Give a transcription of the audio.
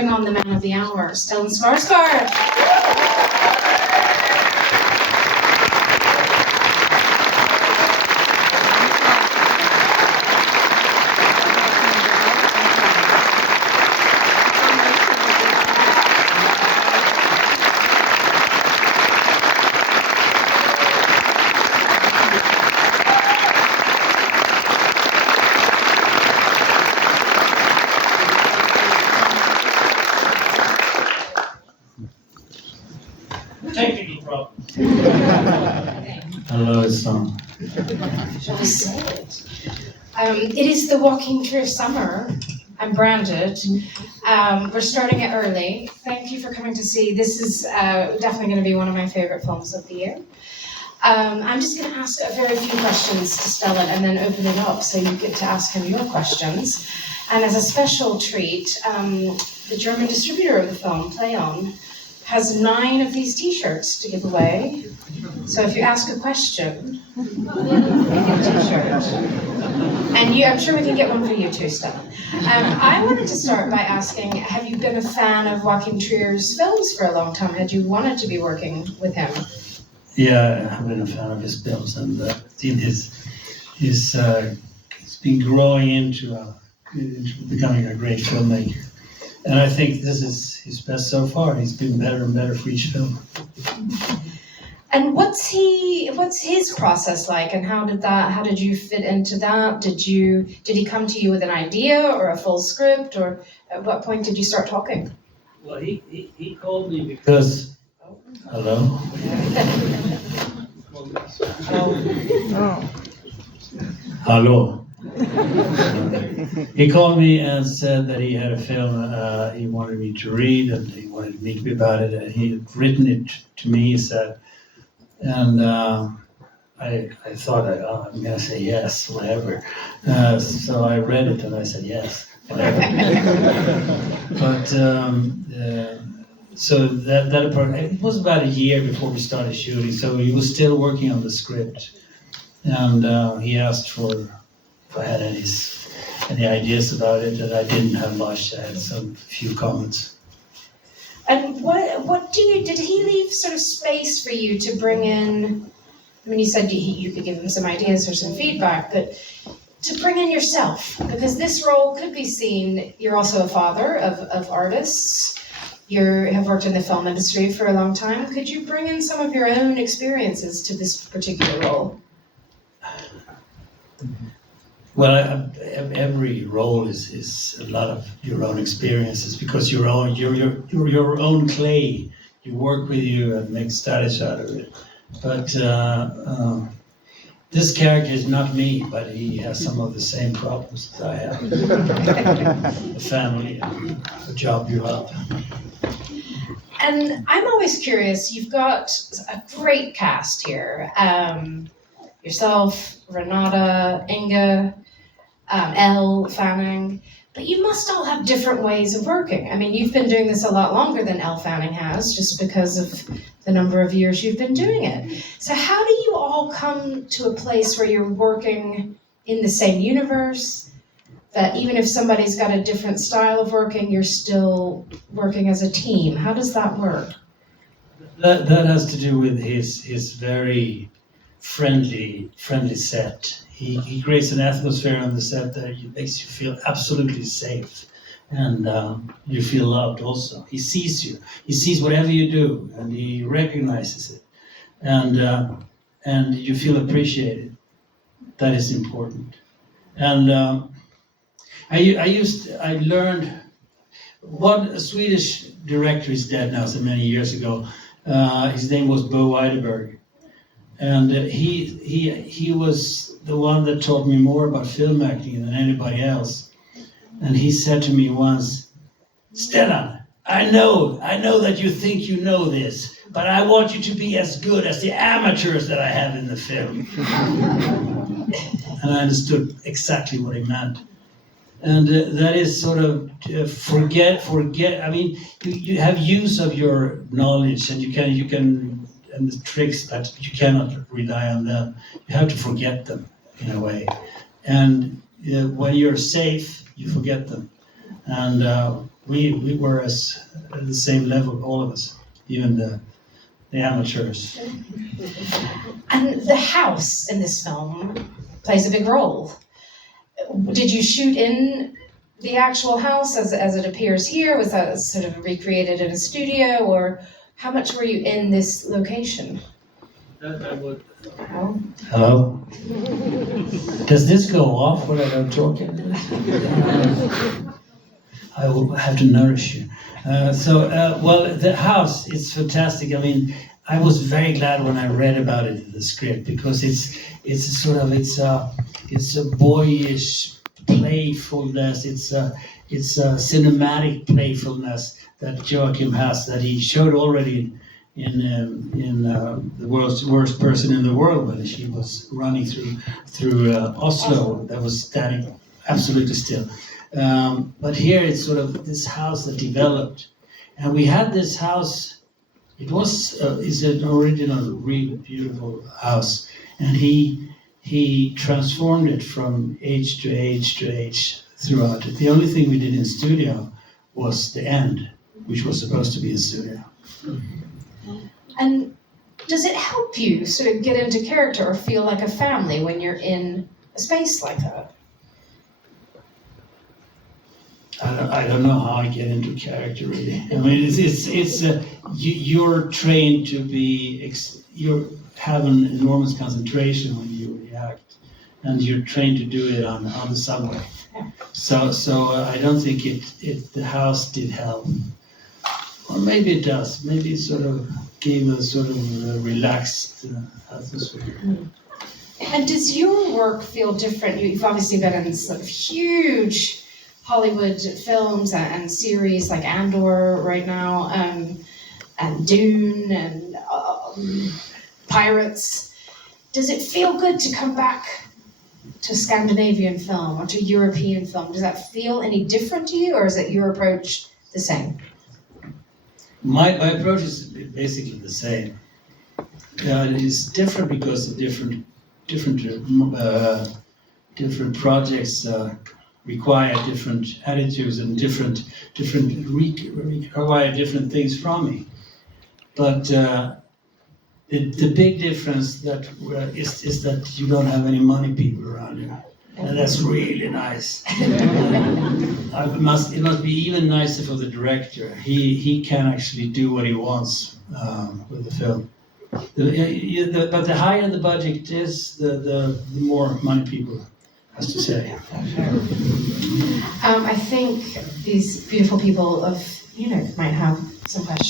bring on the man of the hour, Stellan Skarsgård. Technical problem. Hello, Stellan. Shall I say it? It is the walking through summer. I'm branded. We're starting it early. Thank you for coming to see. This is definitely going to be one of my favorite films of the year. I'm just going to ask a very few questions to Stellan and then open it up so you get to ask him your questions. And as a special treat, the German distributor of the film, Play On, has 9 of these t-shirts to give away. So if you ask a question, you get a t-shirt. And I'm sure we can get one for you too, Stellan. I wanted to start by asking, have you been a fan of Joachim Trier's films for a long time? Had you wanted to be working with him? Yeah, I've been a fan of his films, and he's been growing into becoming a great filmmaker. And I think this is his best so far. He's been better and better for each film. And what's his process like, and how did you fit into that? Did he come to you with an idea or a full script, or at what point did you start talking? Well, he called me because... Hello? Hello. He called me and said that he had a film he wanted me to read, and he wanted to meet me about it. And he had written it to me, he said, and I thought, I'm going to say yes, whatever. So I read it and I said yes, whatever. But so that part, it was about a year before we started shooting, so he was still working on the script. And he asked if I had any ideas about it, and I didn't have much. I had some few comments. And did he leave sort of space for you to bring in, I mean, you said you could give him some ideas or some feedback, but to bring in yourself, because this role could be seen, you're also a father of artists, you have worked in the film industry for a long time. Could you bring in some of your own experiences to this particular role? Well, every role is a lot of your own experiences, because you're your own clay. You work with you and make status out of it. But this character is not me, but he has some of the same problems as I have. A family, a job you love. And I'm always curious, you've got a great cast here. Yourself, Renata, Inga, Elle Fanning, but you must all have different ways of working. I mean, you've been doing this a lot longer than Elle Fanning has, just because of the number of years you've been doing it. So how do you all come to a place where you're working in the same universe, that even if somebody's got a different style of working, you're still working as a team? How does that work? That has to do with his very friendly set. He creates an atmosphere on the set that makes you feel absolutely safe, and you feel loved also. He sees you. He sees whatever you do, and he recognizes it, and you feel appreciated. That is important. And I learned, a Swedish director is dead now, so many years ago. His name was Bo Weideberg. And he was the one that taught me more about film acting than anybody else. And he said to me once, "Stellan, I know that you think you know this, but I want you to be as good as the amateurs that I have in the film." And I understood exactly what he meant. And that is sort of forget. I mean, you have use of your knowledge, and you can. And the tricks, that you cannot rely on them. You have to forget them in a way. And when you're safe, you forget them. And we were at the same level, all of us, even the amateurs. And the house in this film plays a big role. Did you shoot in the actual house as it appears here? Was that sort of recreated in a studio, or how much were you in this location? Hello? Does this go off when I don't talk? I will have to nourish you. Well, the house, it's fantastic. I mean, I was very glad when I read about it in the script, because it's a boyish playfulness. It's a cinematic playfulness that Joachim has, that he showed already in the world's worst person in the world, when she was running through Oslo, that was standing absolutely still. But here it's sort of this house that developed, and we had this house. It's an original, really beautiful house, and he transformed it from age to age to age throughout it. The only thing we did in studio was the end, which was supposed to be in studio. And does it help you sort of get into character or feel like a family when you're in a space like that? I don't know how I get into character, really. I mean, you're trained to be, you have an enormous concentration when you react, and you're trained to do it on the subway. Yeah. So I don't think the house did help. Or maybe it does. Maybe it sort of gave a sort of relaxed atmosphere. And does your work feel different? You've obviously been in sort of huge Hollywood films and series like Andor right now, and Dune and Pirates. Does it feel good to come back to Scandinavian film or to European film? Does that feel any different to you, or is it your approach the same? My approach is basically the same. It is different because the different projects require different attitudes and require different things from me. But the big difference is that you don't have any money people around you, and that's really nice. It must be even nicer for the director. He can actually do what he wants with the film. But the higher the budget is, the more money people has to say. I think these beautiful people of Munich might have some questions.